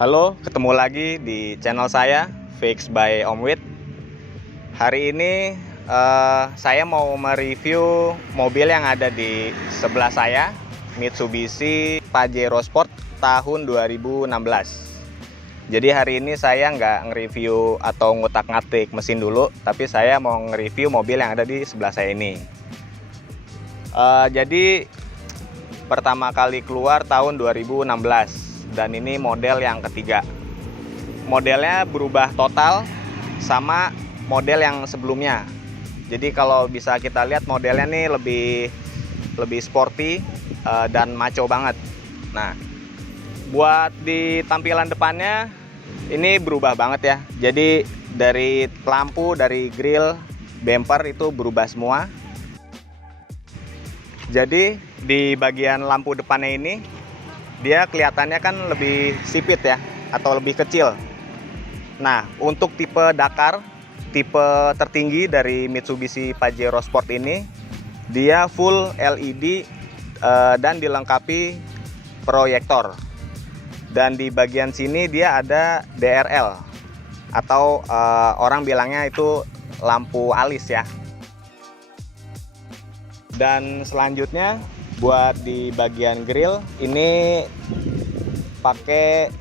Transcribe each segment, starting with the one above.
Halo, ketemu lagi di channel saya Fix by Om Wid. Hari ini saya mau mereview mobil yang ada di sebelah saya, Mitsubishi Pajero Sport tahun 2016. Jadi hari ini saya nggak nge-review atau ngutak-ngatik mesin dulu, tapi saya mau nge-review mobil yang ada di sebelah saya ini. Jadi pertama kali keluar tahun 2016. Dan ini model yang ketiga. Modelnya berubah total sama model yang sebelumnya. Jadi kalau bisa kita lihat modelnya nih lebih sporty dan maco banget. Nah, buat di tampilan depannya ini berubah banget ya. Jadi dari lampu, dari grill, bumper itu berubah semua. Jadi di bagian lampu depannya ini dia kelihatannya kan lebih sipit ya, atau lebih kecil. Nah, untuk tipe Dakar, tipe tertinggi dari Mitsubishi Pajero Sport ini, dia full LED dan dilengkapi proyektor. Dan di bagian sini dia ada DRL, atau orang bilangnya itu lampu alis ya. Dan selanjutnya, buat di bagian grill ini pakai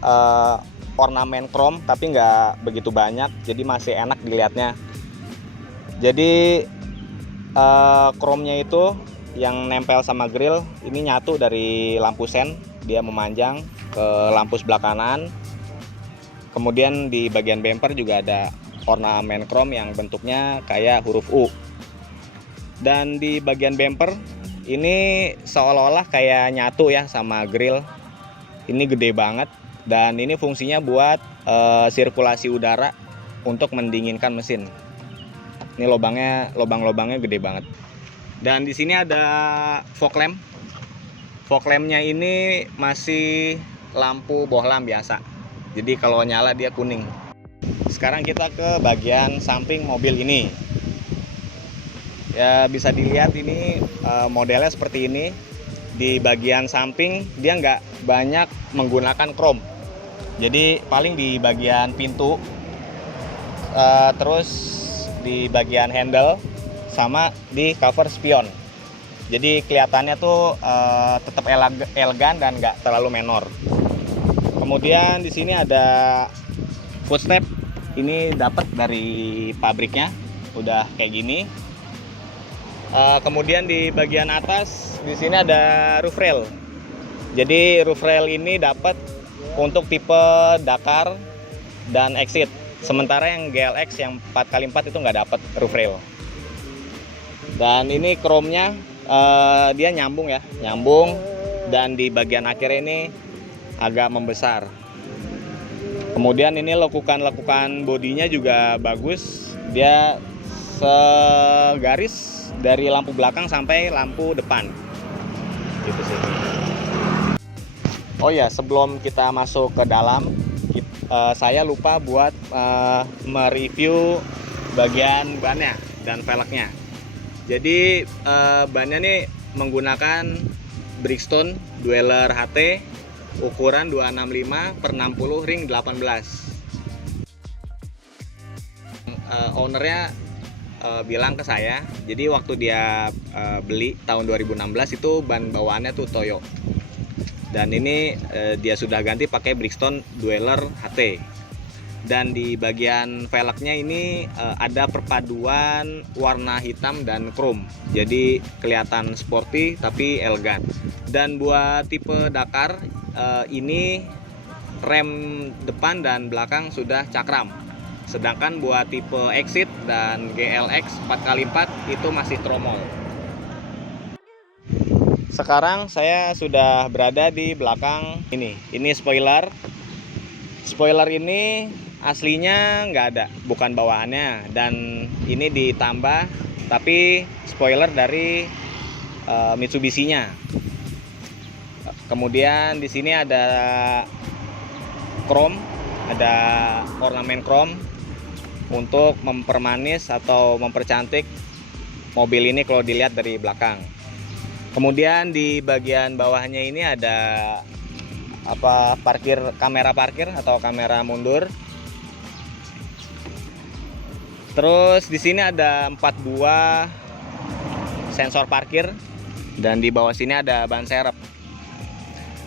ornamen chrome tapi nggak begitu banyak, jadi masih enak dilihatnya. Jadi chrome-nya itu yang nempel sama grill ini nyatu dari lampu sen, dia memanjang ke lampu sebelah kanan. Kemudian di bagian bumper juga ada ornamen chrome yang bentuknya kayak huruf U. Dan di bagian bumper ini seolah-olah kayak nyatu ya sama grill. Ini gede banget dan ini fungsinya buat sirkulasi udara untuk mendinginkan mesin. Ini lubang-lubangnya gede banget. Dan di sini ada fog lamp. Fog lampnya ini masih lampu bohlam biasa. Jadi kalau nyala dia kuning. Sekarang kita ke bagian samping mobil ini. Ya, bisa dilihat ini modelnya seperti ini. Di bagian samping dia nggak banyak menggunakan chrome. Jadi paling di bagian pintu, terus di bagian handle, sama di cover spion. Jadi kelihatannya tuh tetap elegan dan nggak terlalu menor. Kemudian di sini ada footstep. Ini dapat dari pabriknya, udah kayak gini. Kemudian di bagian atas di sini ada roof rail. Jadi roof rail ini dapat untuk tipe Dakar dan Exit. Sementara yang GLX yang 4x4 itu nggak dapat roof rail. Dan ini chrome-nya dia nyambung ya, nyambung. Dan di bagian akhir ini agak membesar. Kemudian ini lekukan bodinya juga bagus. Dia segaris dari lampu belakang sampai lampu depan, gitu sih. Oh ya, sebelum kita masuk ke dalam, saya lupa buat mereview bagian bannya dan velgnya. Jadi bannya nih menggunakan Bridgestone Dweller HT ukuran 265/60 ring 18. Ownernya bilang ke saya, jadi waktu dia beli tahun 2016 itu ban bawaannya tuh Toyo, dan ini dia sudah ganti pakai Bridgestone Dweller HT. Dan di bagian velgnya ini ada perpaduan warna hitam dan chrome, jadi kelihatan sporty tapi elegan. Dan buat tipe Dakar ini rem depan dan belakang sudah cakram. Sedangkan buat tipe Exit dan GLX 4x4 itu masih tromol. Sekarang saya sudah berada di belakang ini. Ini spoiler. Spoiler ini aslinya nggak ada, bukan bawaannya. Dan ini ditambah, tapi spoiler dari Mitsubishi-nya. Kemudian di sini ada chrome, ada ornamen chrome untuk mempermanis atau mempercantik mobil ini kalau dilihat dari belakang. Kemudian di bagian bawahnya ini ada kamera parkir atau kamera mundur. Terus di sini ada 4 buah sensor parkir dan di bawah sini ada ban serep.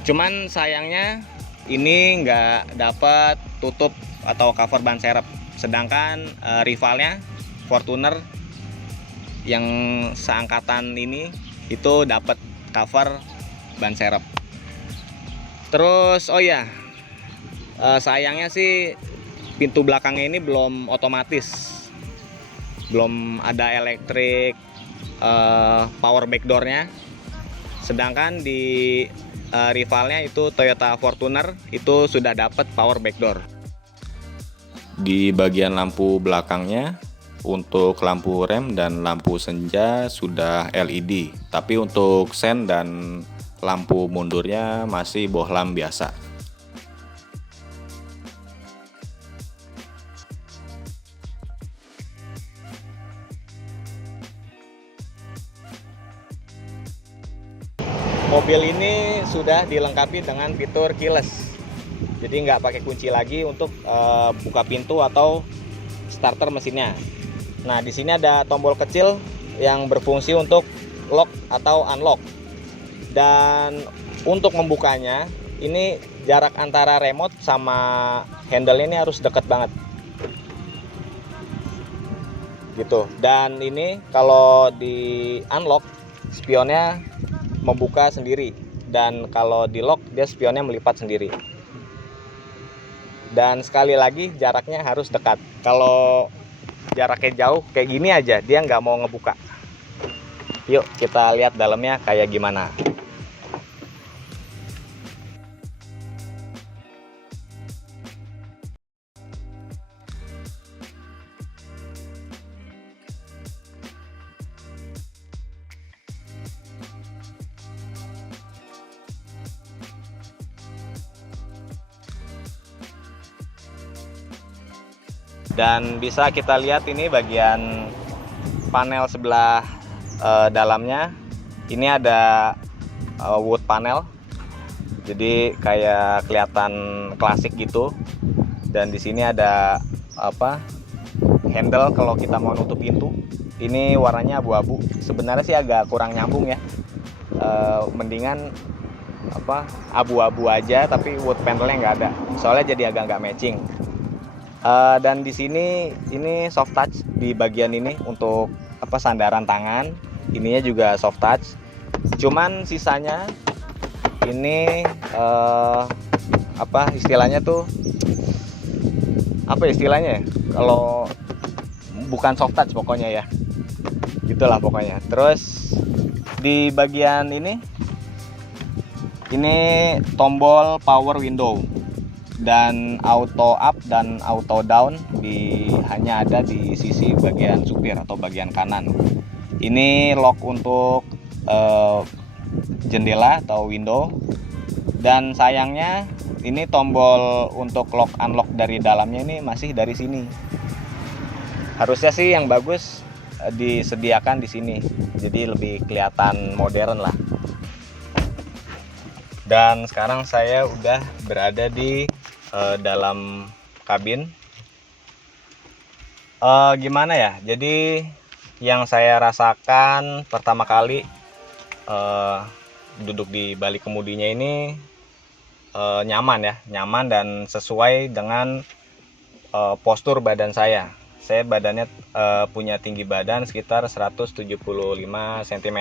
Cuman sayangnya ini nggak dapat tutup atau cover ban serep. Sedangkan rivalnya Fortuner yang seangkatan ini itu dapat cover ban serep. Terus sayangnya sih pintu belakangnya ini belum otomatis, belum ada elektrik power back door-nya. Sedangkan di rivalnya itu Toyota Fortuner itu sudah dapat power back door. Di bagian lampu belakangnya untuk lampu rem dan lampu senja sudah LED, tapi untuk sen dan lampu mundurnya masih bohlam biasa. Mobil ini sudah dilengkapi dengan fitur keyless, jadi nggak pakai kunci lagi untuk buka pintu atau starter mesinnya. Nah, di sini ada tombol kecil yang berfungsi untuk lock atau unlock. Dan untuk membukanya, ini jarak antara remote sama handle ini harus dekat banget. Gitu. Dan ini kalau di unlock, spionnya membuka sendiri. Dan kalau di lock, dia spionnya melipat sendiri. Dan sekali lagi, jaraknya harus dekat. Kalau jaraknya jauh, kayak gini aja, dia nggak mau ngebuka. Yuk, kita lihat dalamnya kayak gimana. Dan bisa kita lihat ini bagian panel sebelah dalamnya. Ini ada wood panel, jadi kayak kelihatan klasik gitu. Dan di sini ada handle kalau kita mau nutup pintu. Ini warnanya abu-abu. Sebenarnya sih agak kurang nyambung ya. Mendingan abu-abu aja, tapi wood panelnya nggak ada. Soalnya jadi agak nggak matching. Dan di sini ini soft touch di bagian ini untuk sandaran tangan. Ininya juga soft touch. Cuman sisanya ini istilahnya tuh istilahnya ya? Kalau bukan soft touch pokoknya ya. Gitulah pokoknya. Terus di bagian ini tombol power window. Dan auto up dan auto down hanya ada di sisi bagian supir atau bagian kanan. Ini lock untuk jendela atau window. Dan sayangnya ini tombol untuk lock unlock dari dalamnya ini masih dari sini. Harusnya sih yang bagus disediakan di sini, jadi lebih kelihatan modern lah. Dan sekarang saya udah berada di dalam kabin. Gimana ya? Jadi yang saya rasakan pertama kali duduk di balik kemudinya ini nyaman dan sesuai dengan postur badan saya. Saya badannya punya tinggi badan sekitar 175 cm.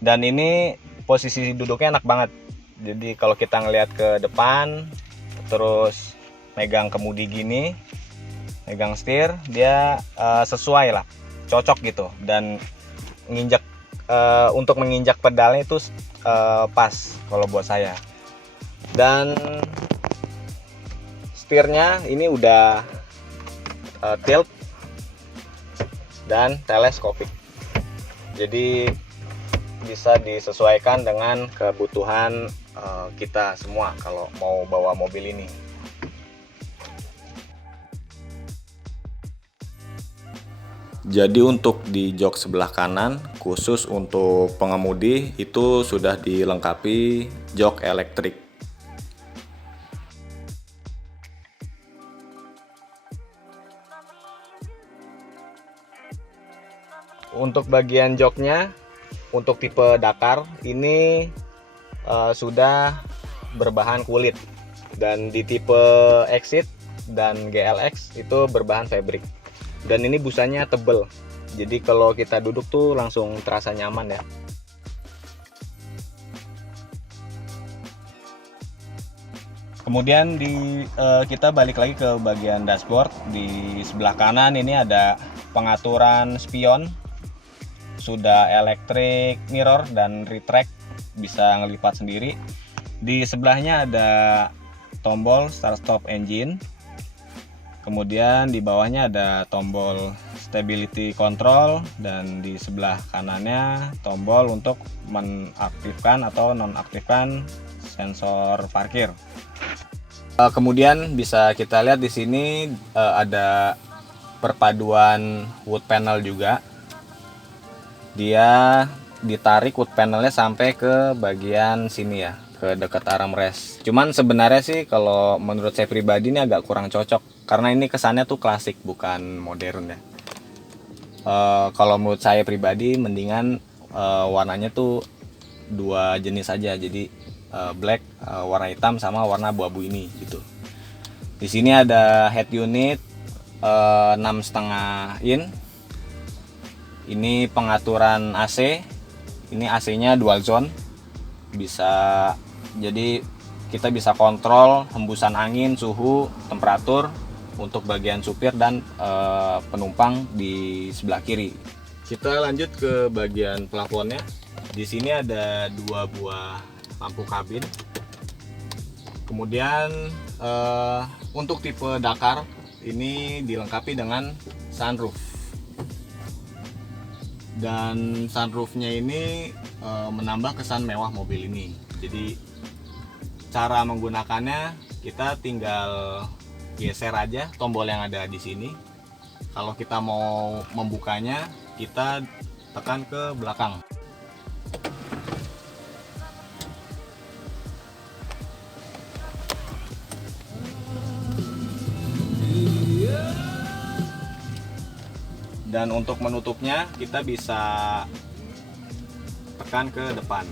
Dan ini posisi duduknya enak banget. Jadi kalau kita ngelihat ke depan, terus megang kemudi gini, megang setir, dia sesuai lah, cocok gitu. Dan untuk menginjak pedalnya itu pas kalau buat saya. Dan setirnya ini udah tilt dan teleskopik, jadi bisa disesuaikan dengan kebutuhan kita semua kalau mau bawa mobil ini. Jadi untuk di jok sebelah kanan khusus untuk pengemudi itu sudah dilengkapi jok elektrik. Untuk bagian joknya, untuk tipe Dakar ini sudah berbahan kulit, dan di tipe Exit dan GLX itu berbahan fabric. Dan ini busanya tebel, jadi kalau kita duduk tuh langsung terasa nyaman ya. Kemudian kita balik lagi ke bagian dashboard. Di sebelah kanan ini ada pengaturan spion, sudah electric mirror dan retract, bisa ngelipat sendiri. Di sebelahnya ada tombol start stop engine. Kemudian di bawahnya ada tombol stability control, dan di sebelah kanannya tombol untuk menaktifkan atau nonaktifkan sensor parkir. Kemudian bisa kita lihat di sini ada perpaduan wood panel juga. Dia ditarik wood panelnya sampai ke bagian sini ya, ke dekat armrest. Cuman sebenarnya sih kalau menurut saya pribadi ini agak kurang cocok, karena ini kesannya tuh klasik bukan modern ya. Kalau menurut saya pribadi mendingan warnanya tuh dua jenis aja, jadi black, warna hitam sama warna abu-abu ini gitu. Di sini ada head unit 6,5 in. Ini pengaturan AC. Ini AC-nya dual zone. Bisa, jadi kita bisa kontrol hembusan angin, suhu, temperatur untuk bagian supir dan penumpang di sebelah kiri. Kita lanjut ke bagian plafonnya. Di sini ada 2 buah lampu kabin. Kemudian untuk tipe Dakar ini dilengkapi dengan sunroof. Dan sunroofnya ini menambah kesan mewah mobil ini. Jadi cara menggunakannya, kita tinggal geser aja tombol yang ada di sini. Kalau kita mau membukanya, kita tekan ke belakang. Dan untuk menutupnya kita bisa tekan ke depan.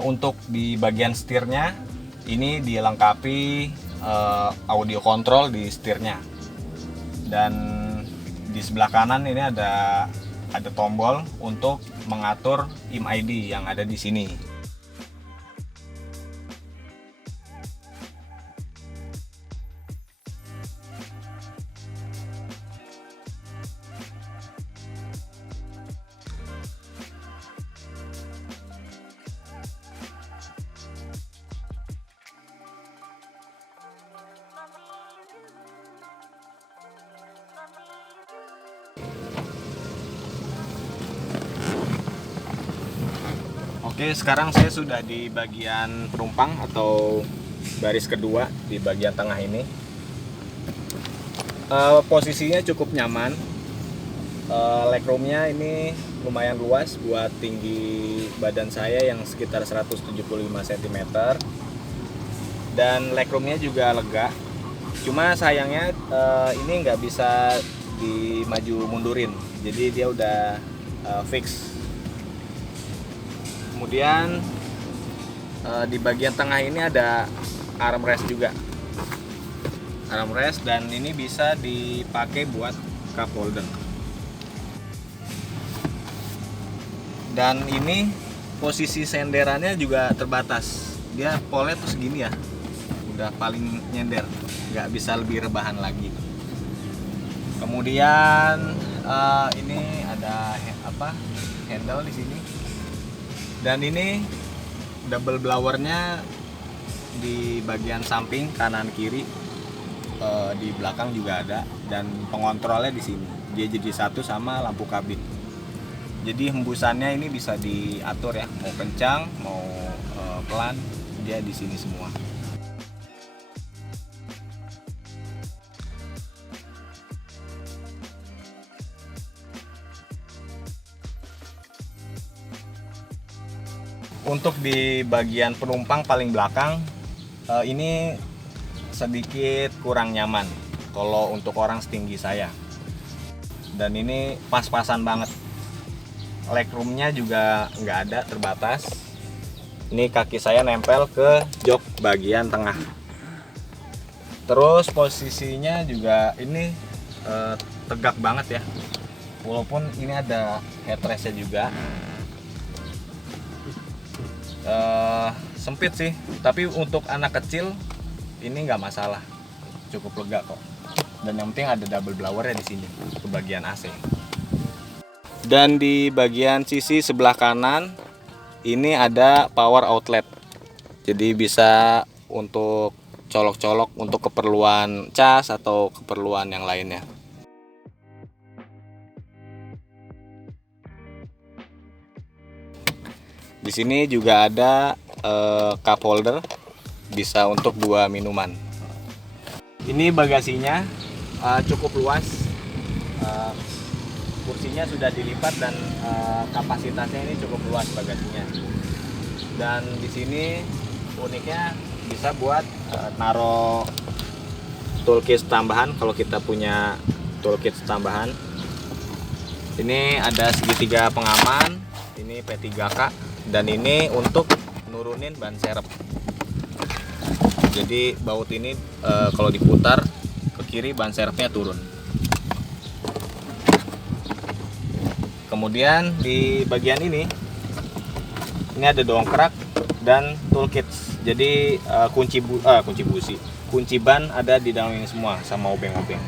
Untuk di bagian setirnya ini dilengkapi audio control di setirnya. Dan di sebelah kanan ini ada tombol untuk mengatur IMEI yang ada di sini. Oke, sekarang saya sudah di bagian penumpang atau baris kedua di bagian tengah ini. Posisinya cukup nyaman. Legroomnya ini lumayan luas buat tinggi badan saya yang sekitar 175 cm. Dan legroomnya juga lega. Cuma sayangnya ini nggak bisa dimaju mundurin, jadi dia udah fix. Kemudian di bagian tengah ini ada armrest juga, dan ini bisa dipakai buat cup holder. Dan ini posisi senderannya juga terbatas, dia polnya tuh segini ya, udah paling nyender, nggak bisa lebih rebahan lagi. Kemudian ini ada handle di sini. Dan ini double blowernya di bagian samping kanan kiri, di belakang juga ada, dan pengontrolnya di sini. Dia jadi satu sama lampu kabin. Jadi hembusannya ini bisa diatur ya, mau kencang, mau pelan, dia di sini semua. Untuk di bagian penumpang paling belakang ini sedikit kurang nyaman. kalau untuk orang setinggi saya. Dan ini pas-pasan banget. Legroomnya juga nggak ada, terbatas. Ini kaki saya nempel ke jok bagian tengah. Terus posisinya juga ini tegak banget ya. Walaupun ini ada headrestnya juga. Sempit sih, tapi untuk anak kecil ini nggak masalah, cukup lega kok. Dan yang penting ada double blowernya di sini ke bagian AC. Dan di bagian sisi sebelah kanan ini ada power outlet, jadi bisa untuk colok-colok untuk keperluan cas atau keperluan yang lainnya. Di sini juga ada cup holder, bisa untuk 2 minuman. Ini bagasinya cukup luas, kursinya sudah dilipat dan kapasitasnya ini cukup luas bagasinya. Dan di sini uniknya bisa buat naro toolkit tambahan kalau kita punya toolkit tambahan. Ini ada segitiga pengaman, ini P3K, dan ini untuk nurunin ban serep. Jadi baut ini kalau diputar ke kiri ban serepnya turun. Kemudian di bagian ini ada dongkrak dan toolkits. Jadi kunci busi, kunci ban ada di dalam ini semua sama obeng-obeng.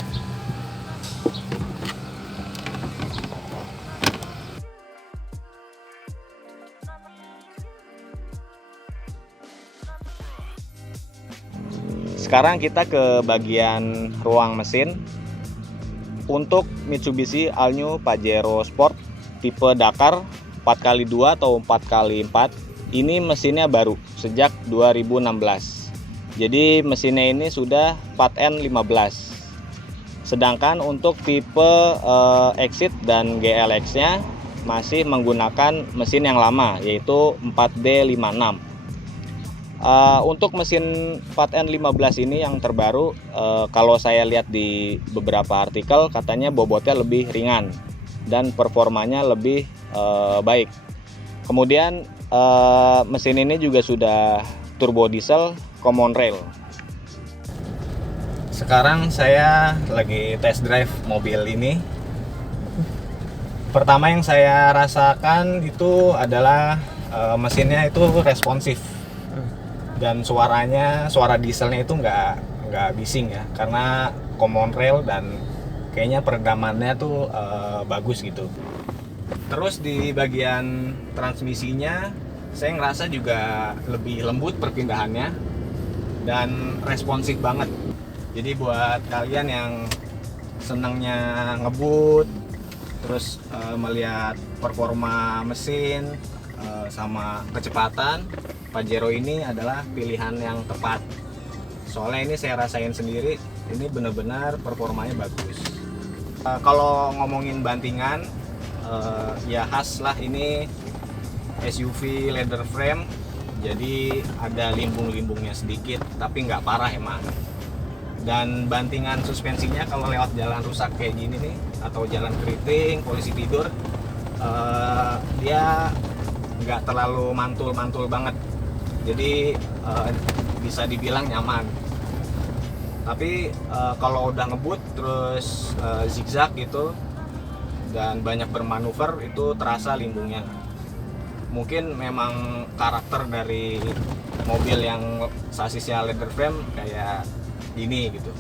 Sekarang kita ke bagian ruang mesin. Untuk Mitsubishi All New Pajero Sport tipe Dakar 4x2 atau 4x4, ini mesinnya baru sejak 2016. Jadi mesinnya ini sudah 4N15. Sedangkan untuk tipe Exit dan GLX-nya masih menggunakan mesin yang lama, yaitu 4D56. Untuk mesin 4N15 ini yang terbaru, kalau saya lihat di beberapa artikel katanya bobotnya lebih ringan dan performanya lebih baik. Kemudian mesin ini juga sudah turbo diesel common rail. Sekarang saya lagi test drive mobil ini. Pertama yang saya rasakan itu adalah mesinnya itu responsif. Dan suara dieselnya itu nggak bising ya, karena common rail dan kayaknya peredamannya tuh bagus gitu. Terus di bagian transmisinya saya ngerasa juga lebih lembut perpindahannya dan responsif banget. Jadi buat kalian yang senangnya ngebut, terus melihat performa mesin sama kecepatan, Pajero ini adalah pilihan yang tepat. Soalnya ini saya rasain sendiri, ini benar-benar performanya bagus. Kalau ngomongin bantingan, ya khas lah, ini SUV leather frame, jadi ada limbung-limbungnya sedikit, tapi nggak parah emang. Dan bantingan suspensinya kalau lewat jalan rusak kayak gini nih, atau jalan keriting, polisi tidur, dia nggak terlalu mantul-mantul banget. Jadi bisa dibilang nyaman. Tapi kalau udah ngebut terus zigzag gitu dan banyak bermanuver, itu terasa limbungnya. Mungkin memang karakter dari mobil yang sasisnya leather frame kayak ini gitu.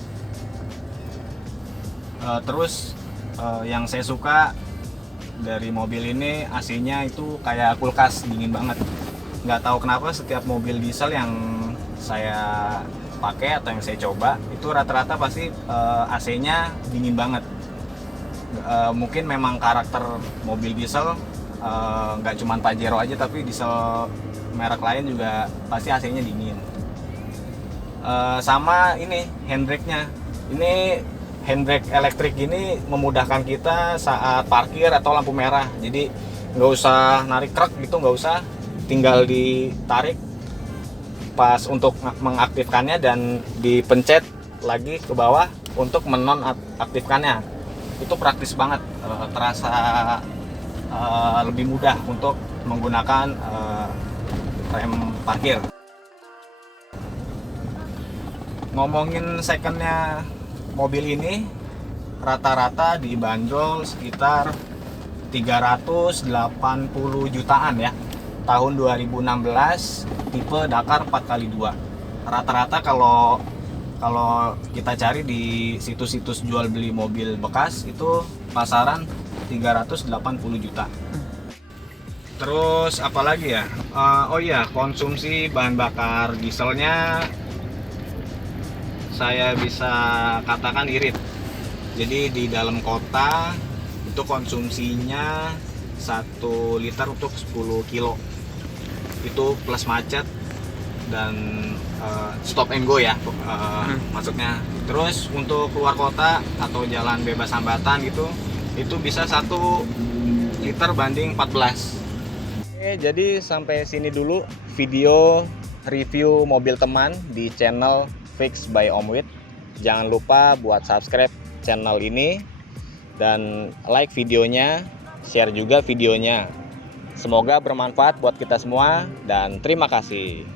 Terus yang saya suka dari mobil ini, AC-nya itu kayak kulkas, dingin banget. Nggak tahu kenapa setiap mobil diesel yang saya pakai atau yang saya coba itu rata-rata pasti AC-nya dingin banget. Mungkin memang karakter mobil diesel, nggak cuma Pajero aja, tapi diesel merek lain juga pasti AC-nya dingin. Sama ini handbrake-nya, ini handbrake elektrik ini memudahkan kita saat parkir atau lampu merah. Jadi nggak usah narik krek gitu, nggak usah, tinggal ditarik pas untuk mengaktifkannya dan dipencet lagi ke bawah, untuk menonaktifkannya. Itu praktis banget, terasa lebih mudah untuk menggunakan rem parkir. Ngomongin secondnya mobil ini, rata-rata dibanderol sekitar 380 jutaan ya, tahun 2016, tipe Dakar 4x2. Rata-rata kalau kita cari di situs-situs jual beli mobil bekas itu pasaran 380 juta. Terus apalagi ya? Oh iya, konsumsi bahan bakar dieselnya saya bisa katakan irit. Jadi di dalam kota itu konsumsinya 1 liter untuk 10 kilo. Itu plus macet dan stop and go ya, maksudnya. Terus untuk keluar kota atau jalan bebas hambatan gitu, itu bisa 1 liter banding 14. Oke, jadi sampai sini dulu video review mobil teman di channel Fix by Om Wid. Jangan lupa buat subscribe channel ini dan like videonya, share juga videonya. Semoga bermanfaat buat kita semua dan terima kasih.